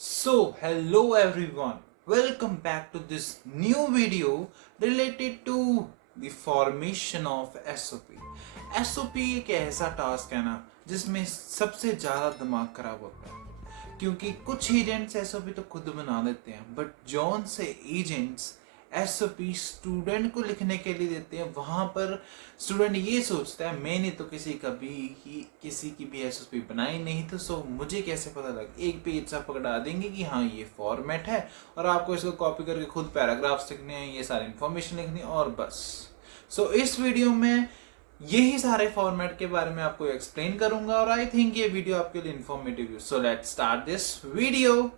Hello everyone. Welcome back to this new video related to the formation of SOP. SOP एक ऐसा task है ना जिसमें सबसे ज़्यादा दिमाग खराब होता है, क्योंकि कुछ एजेंट्स एसओपी तो खुद बना लेते हैं, बट जौन से एजेंट्स एसओपी स्टूडेंट को लिखने के लिए देते हैं, वहां पर स्टूडेंट ये सोचता है मैंने तो किसी की भी एसओपी बनाई नहीं, तो मुझे कैसे पता लग। एक पेज सा पकड़ा देंगे कि हाँ ये फॉर्मेट है और आपको इसको कॉपी करके खुद पैराग्राफ्स लिखने हैं, ये सारी इंफॉर्मेशन लिखनी है और बस। इस वीडियो में यही सारे फॉर्मेट के बारे में आपको एक्सप्लेन करूंगा और आई थिंक ये वीडियो आपके लिए इंफॉर्मेटिव है। So let's start this video.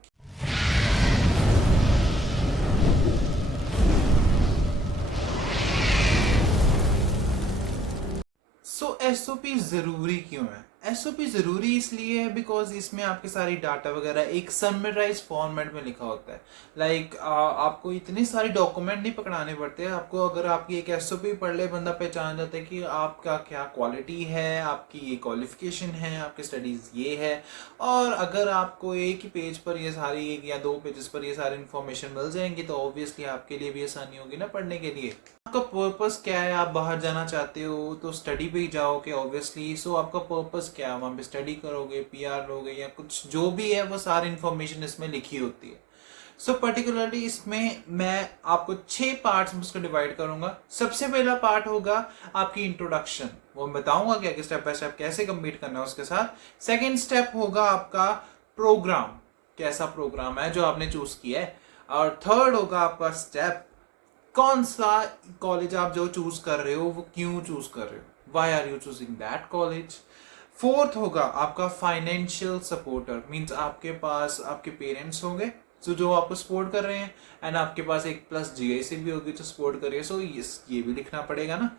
SOP जरूरी क्यों है? एसओपी जरूरी इसलिए है बिकॉज इसमें आपके सारी डाटा वगैरह एक समराइज फॉर्मेट में लिखा होता है। आपको इतने सारे डॉक्यूमेंट नहीं पकड़ाने पड़ते। आपको अगर आपकी एक एसओपी पढ़ ले, बंदा पहचान जाता है कि आपका क्या क्वालिटी है, आपकी ये क्वालिफिकेशन है, आपकी स्टडीज ये है। और अगर आपको एक ही पेज पर ये सारी, एक या दो पेजेस पर ये सारी इन्फॉर्मेशन मिल जाएंगी तो ऑब्वियसली आपके लिए भी आसानी होगी ना पढ़ने के लिए। आपका पर्पस क्या है? आप बाहर जाना चाहते हो तो स्टडी पे ही जाओगे ऑब्वियसली। आपका पर्पस क्या है? वहाँ पे स्टडी करोगे, पीआर लोगे या कुछ जो भी है, वो सारी इन्फॉर्मेशन इसमें लिखी होती है। पर्टिकुलरली इसमें मैं आपको 6 पार्ट्स में उसको डिवाइड करूंगा। सबसे पहला पार्ट होगा आपकी इंट्रोडक्शन, वो बताऊंगा क्या कि स्टेप बाय स्टेप कैसे कंप्लीट करना है उसके साथ। सेकेंड स्टेप होगा आपका प्रोग्राम, कैसा प्रोग्राम है जो आपने चूज किया है। और थर्ड होगा आपका स्टेप, कौन सा कॉलेज आप जो चूज कर रहे हो वो क्यों चूज कर रहे हो, why are you choosing that college. Fourth होगा आपका फाइनेंशियल सपोर्टर, मींस आपके पास आपके पेरेंट्स होंगे जो आपको सपोर्ट कर रहे हैं, एंड आपके पास एक प्लस जीआईसी भी होगी जो सपोर्ट कर रही है। ये भी लिखना पड़ेगा ना।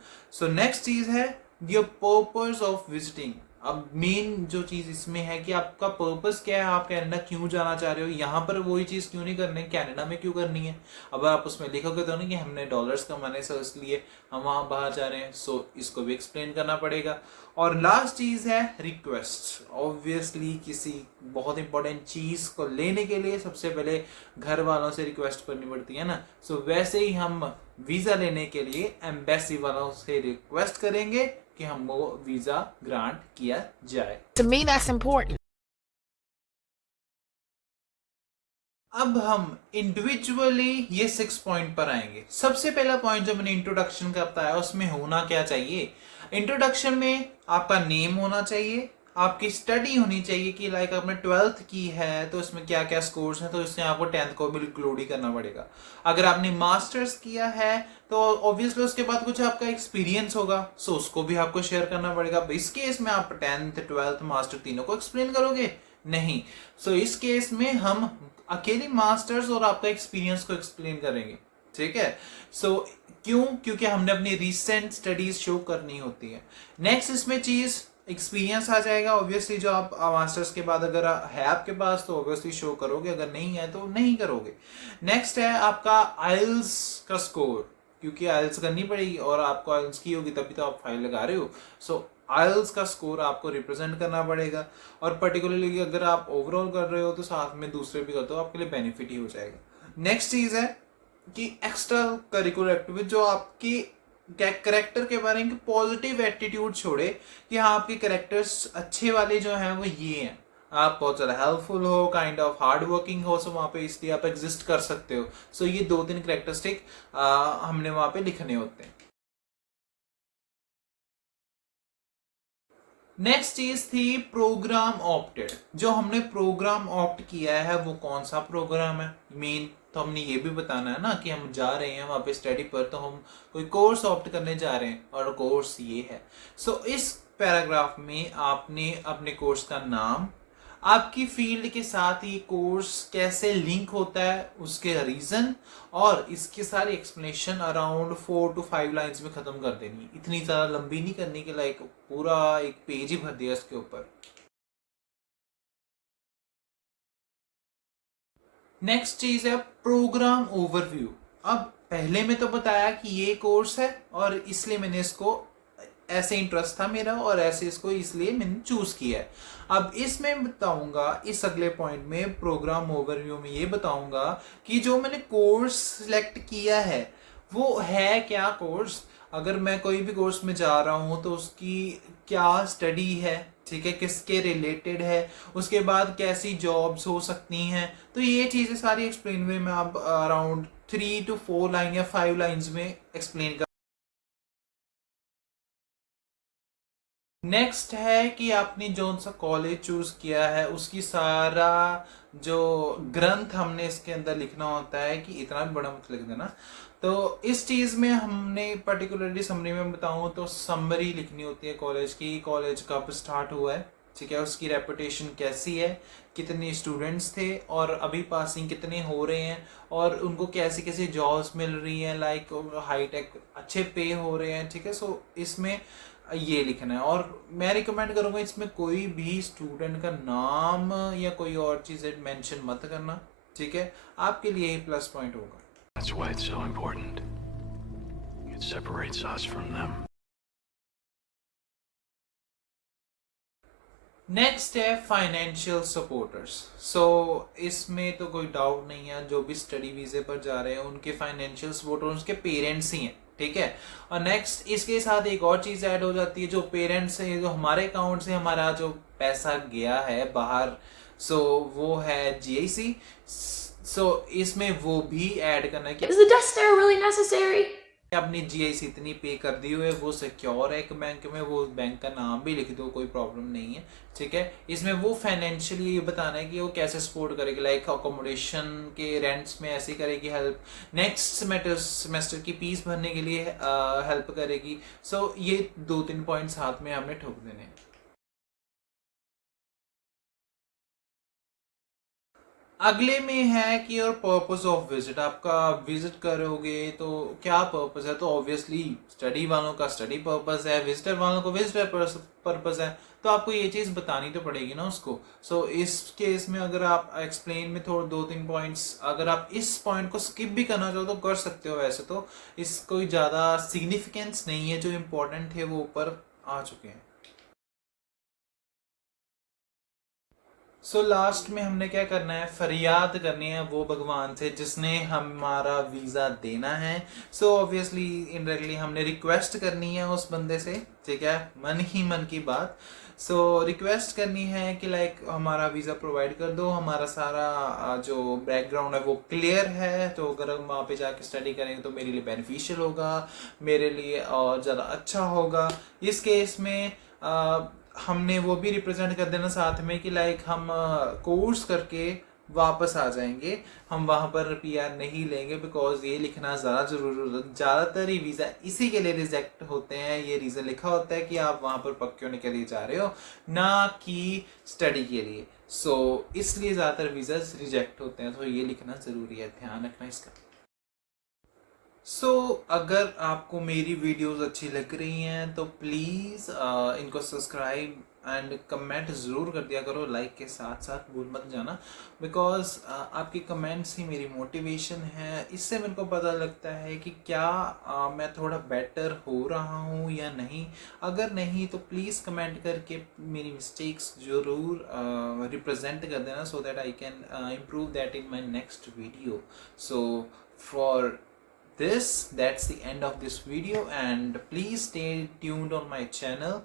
नेक्स्ट चीज है योर पर्पस ऑफ विजिटिंग। अब मेन जो चीज इसमें है कि आपका पर्पस क्या है, आप कनाडा क्यों जाना चाह रहे हो, यहाँ पर वही चीज क्यों नहीं करनी, कनाडा में क्यों करनी है। अब आप उसमें लिखोगे तो नहीं कि हमने डॉलर्स कमाने से इसलिए हम वहां बाहर जा रहे हैं। इसको भी एक्सप्लेन करना पड़ेगा। और लास्ट चीज है रिक्वेस्ट। ऑब्वियसली किसी बहुत इंपॉर्टेंट चीज को लेने के लिए सबसे पहले घर वालों से रिक्वेस्ट करनी पड़ती है ना। वैसे ही हम वीजा लेने के लिए एम्बेसी वालों से रिक्वेस्ट करेंगे कि हमको वीजा ग्रांट किया जाए। To me, that's important. अब हम इंडिविजुअली ये 6 पॉइंट पर आएंगे। सबसे पहला पॉइंट जो मैंने इंट्रोडक्शन का बताया, उसमें होना क्या चाहिए। इंट्रोडक्शन में आपका नेम होना चाहिए, आपकी स्टडी होनी चाहिए कि लाइक आपने 12th की है तो इसमें क्या क्या स्कोर्स हैं, तो इसमें आपको 10th को भी इंक्लूड ही करना पड़ेगा। अगर आपने मास्टर्स किया है तो ऑब्वियसली उसके बाद कुछ आपका एक्सपीरियंस होगा, उसको भी आपको शेयर करना पड़ेगा। इस केस में आप 10th 12th मास्टर तीनों को एक्सप्लेन करोगे नहीं। इस केस में हम अकेले मास्टर्स और आपका एक्सपीरियंस को एक्सप्लेन करेंगे, ठीक है। क्यों? क्योंकि हमने अपनी रिसेंट स्टडीज शो करनी होती है। नेक्स्ट इसमें चीज एक्सपीरियंस आ जाएगा। ऑब्वियसली जो आप मास्टर्स के बाद अगर है आपके पास तो ऑब्वियसली शो करोगे, अगर नहीं है तो नहीं करोगे। नेक्स्ट है आपका आइल्स का स्कोर, क्योंकि आइल्स करनी पड़ेगी और आपको आइल्स की होगी तभी तो आप फाइल लगा रहे हो। आइल्स का स्कोर आपको रिप्रेजेंट करना पड़ेगा। और पर्टिकुलरली अगर आप ओवरऑल कर रहे हो तो साथ में दूसरे भी कर दो, आपके लिए बेनिफिट ही हो जाएगा। नेक्स्ट चीज है कि एक्स्ट्रा करिकुलर एक्टिविटी जो आपकी करेक्टर के बारे में पॉजिटिव एटीट्यूड छोड़े कि हाँ आपके करेक्टर्स अच्छे वाले जो हैं वो ये हैं, आप बहुत ज़्यादा हेल्पफुल हो, काइंड ऑफ हार्ड वर्किंग हो, वहाँ पे इसलिए आप एग्जिस्ट कर सकते हो। ये 2-3 करेक्टरिस्टिक हमने वहाँ पे लिखने होते हैं। नेक्स्ट चीज थी प्रोग्राम ऑप्टेड। जो हमने प्रोग्राम ऑप्ट किया है वो कौन सा प्रोग्राम है मेन, तो हमने ये भी बताना है ना कि हम जा रहे हैं वहां पे स्टडी पर, तो हम कोई कोर्स ऑप्ट करने जा रहे हैं और कोर्स ये है। इस पैराग्राफ में आपने अपने कोर्स का नाम, आपकी फील्ड के साथ ये कोर्स कैसे लिंक होता है उसके रीजन, और इसकी सारी एक्सप्लेनेशन अराउंड 4 to 5 लाइंस में खत्म कर देनी। इतनी ज्यादा लंबी नहीं करनी कि लाइक पूरा एक पेज ही भर दिया इसके ऊपर। नेक्स्ट चीज है प्रोग्राम ओवरव्यू। अब पहले में तो बताया कि ये कोर्स है और इसलिए मैंने इसको ऐसे इंटरेस्ट था मेरा और ऐसे इसको इसलिए मैंने चूज किया है। अब इसमें बताऊंगा, इस अगले पॉइंट में प्रोग्राम ओवरव्यू में ये बताऊंगा कि जो मैंने कोर्स सिलेक्ट किया है वो है क्या कोर्स। अगर मैं कोई भी कोर्स में जा रहा हूँ तो उसकी क्या स्टडी है, ठीक है, किसके रिलेटेड है, उसके बाद कैसी जॉब्स हो सकती हैं, तो ये चीज़ें सारी एक्सप्लेन में मैं अब अराउंड 3 to 4 लाइन या 5 लाइन्स में एक्सप्लेन कर। नेक्स्ट है कि आपने जो सा कॉलेज चूज किया है उसकी सारा जो ग्रंथ हमने इसके अंदर लिखना होता है, कि इतना भी बड़ा मत लिख देना। तो इस चीज़ में हमने पर्टिकुलरली समरी में बताऊँ तो समरी लिखनी होती है कॉलेज की, कॉलेज कब स्टार्ट हुआ है, ठीक है, उसकी रेपुटेशन कैसी है, कितने स्टूडेंट्स थे और अभी पासिंग कितने हो रहे हैं, और उनको कैसी कैसी जॉब्स मिल रही हैं, लाइक हाईटेक अच्छे पे हो रहे हैं, ठीक है। सो इसमें ये लिखना है। और मैं रिकमेंड करूँगा इसमें कोई भी स्टूडेंट का नाम या कोई और चीज़ मेंशन मत करना, ठीक है, आपके लिए ही प्लस पॉइंट होगा। That's why it's so important. It separates us from them. Next है फाइनेंशियल सपोर्टर्स। सो इसमें तो कोई डाउट नहीं है, जो भी स्टडी वीजे पर जा रहे हैं उनके फाइनेंशियल सपोर्टर उनके पेरेंट्स ही हैं, ठीक है। और नेक्स्ट इसके साथ एक और चीज़ ऐड हो जाती है, जो पेरेंट्स है, जो हमारे अकाउंट से हमारा जो पैसा गया है बाहर, सो वो है जीआईसी। सो इसमें वो भी ऐड करना है कि Is the death stare really necessary? आपने जीआईसी इतनी पे कर दी हुई है, वो सिक्योर है एक बैंक में, वो बैंक का नाम भी लिख दो, कोई प्रॉब्लम नहीं है, ठीक है। इसमें वो फाइनेंशियली ये बताना है कि वो कैसे सपोर्ट करेगी, लाइक अकोमोडेशन के रेंट्स में ऐसे करेगी हेल्प, नेक्स्ट सेमेस्टर की फीस भरने के लिए हेल्प करेगी। सो ये 2-3 पॉइंट साथ में हमने ठोक देने हैं। अगले में है कि और पर्पस ऑफ विजिट, आपका विजिट करोगे तो क्या पर्पस है, तो ऑब्वियसली स्टडी वालों का स्टडी पर्पस है, विजिटर वालों को विजिटर पर्पस है, तो आपको ये चीज़ बतानी तो पड़ेगी ना उसको। सो इस केस में अगर आप एक्सप्लेन में थोड़ा 2-3 पॉइंट्स, अगर आप इस पॉइंट को स्किप भी करना चाहो तो कर सकते हो, वैसे तो इस कोई ज़्यादा सिग्निफिकेंस नहीं है, जो इम्पोर्टेंट थे वो ऊपर आ चुके हैं। सो लास्ट में हमने क्या करना है, फरियाद करनी है वो भगवान से जिसने हमारा वीज़ा देना है। सो ऑब्वियसली इनडायरेक्टली हमने रिक्वेस्ट करनी है उस बंदे से, ठीक है, मन ही मन की बात। सो रिक्वेस्ट करनी है कि लाइक हमारा वीज़ा प्रोवाइड कर दो, हमारा सारा जो बैकग्राउंड है वो क्लियर है, तो अगर हम वहाँ पे जाके स्टडी करेंगे तो मेरे लिए बेनिफिशियल होगा, मेरे लिए और ज़्यादा अच्छा होगा। इस केस में हमने वो भी रिप्रेजेंट कर देना साथ में कि लाइक हम कोर्स करके वापस आ जाएंगे, हम वहाँ पर पीआर नहीं लेंगे, बिकॉज ये लिखना ज़्यादा जरूरी, ज़्यादातर ही वीज़ा इसी के लिए रिजेक्ट होते हैं, ये रीज़न लिखा होता है कि आप वहाँ पर पक्के होने के लिए जा रहे हो, ना कि स्टडी के लिए। सो इसलिए ज़्यादातर वीज़ा रिजेक्ट होते हैं, तो ये लिखना ज़रूरी है, ध्यान रखना इसका। अगर आपको मेरी वीडियोस अच्छी लग रही हैं तो प्लीज़ इनको सब्सक्राइब एंड कमेंट ज़रूर कर दिया करो, लाइक के साथ साथ भूल मत जाना, बिकॉज आपके कमेंट्स ही मेरी मोटिवेशन है। इससे मेरे को पता लगता है कि क्या मैं थोड़ा बेटर हो रहा हूँ या नहीं। अगर नहीं तो प्लीज़ कमेंट करके मेरी मिस्टेक्स ज़रूर रिप्रेजेंट कर देना, so that I can improve that in my next video. So for that's the end of this video, and please stay tuned on my channel